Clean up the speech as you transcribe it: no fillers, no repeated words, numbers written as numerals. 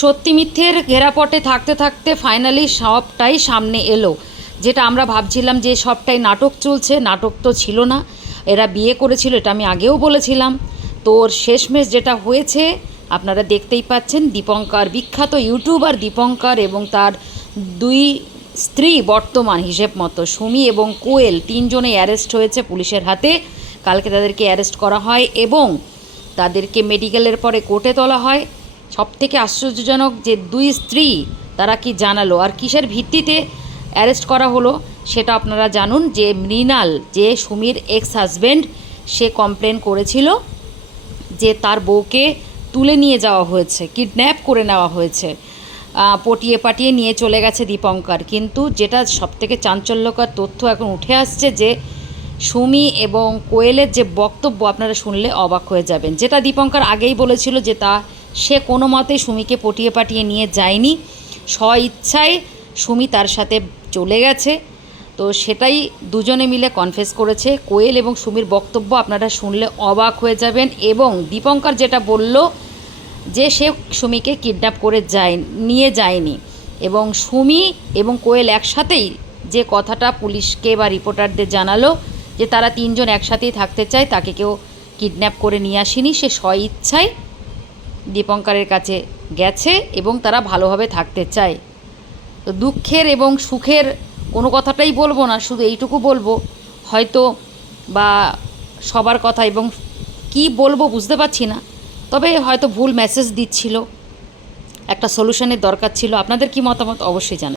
সত্যি মিথ্যের ঘেরাপটে থাকতে থাকতে ফাইনালি সবটাই সামনে এলো। যেটা আমরা ভাবছিলাম যে সবটাই নাটক চলছে, নাটক তো ছিল না। এরা বিয়ে করেছিল, এটা আমি আগেও বলেছিলাম। তোর শেষমেশ যেটা হয়েছে আপনারা দেখতেই পাচ্ছেন। দীপঙ্কর, বিখ্যাত ইউটিউবার দীপঙ্কর এবং তার দুই স্ত্রী বর্তমান হিসেব মতো সুমি এবং কোয়েল, তিনজনেই অ্যারেস্ট হয়েছে পুলিশের হাতে। কালকে তাদেরকে অ্যারেস্ট করা হয় এবং তাদেরকে মেডিকেলের পরে কোর্টে তোলা হয়। সবথেকে আশ্চর্যজনক যে দুই স্ত্রী তারা কি জানালো আর কিসের ভিত্তিতে অ্যারেস্ট করা হলো সেটা আপনারা জানুন। যে মৃণাল, যে সুমির এক্স হাজব্যান্ড, সে কমপ্লেন করেছিল যে তার বউকে তুলে নিয়ে যাওয়া হয়েছে, কিডন্যাপ করে নেওয়া হয়েছে, পটিয়ে পাটিয়ে নিয়ে চলে গেছে দীপঙ্কর। কিন্তু যেটা সবথেকে চাঞ্চল্যকর তথ্য এখন উঠে আসছে যে সুমি এবং কোয়েলের যে বক্তব্য আপনারা শুনলে অবাক হয়ে যাবেন। যেটা দীপঙ্কর আগেই বলেছিল যে সে কোনো মতেই সুমিকে পটিয়ে পাটিয়ে নিয়ে যায়নি, স্বইচ্ছায় সুমি তার সাথে চলে গেছে। তো সেটাই দুজনে মিলে কনফেস করেছে। কোয়েল এবং সুমির বক্তব্য আপনারা শুনলে অবাক হয়ে যাবেন। এবং দীপঙ্কর যেটা বলল যে সে সুমিকে কিডন্যাপ করে নিয়ে যায়নি, এবং সুমি এবং কোয়েল একসাথেই যে কথাটা পুলিশকে বা রিপোর্টারদের জানালো যে তারা তিনজন একসাথেই থাকতে চায়, তাকে কেউ কিডন্যাপ করে নিয়ে আসেনি, সে স্বইচ্ছায় দীপঙ্করের কাছে গেছে এবং তারা ভালোভাবে থাকতে চায়। তো দুঃখের এবং সুখের কোনো কথাটাই বলবো না, শুধু এইটুকু বলবো হয়তো বা সবার কথা এবং কি বলবো বুঝতে পারছি না, তবে হয়তো ভুল মেসেজ দিচ্ছিল, একটা সলিউশনের দরকার ছিল। আপনাদের কি মতামত অবশ্যই জানান।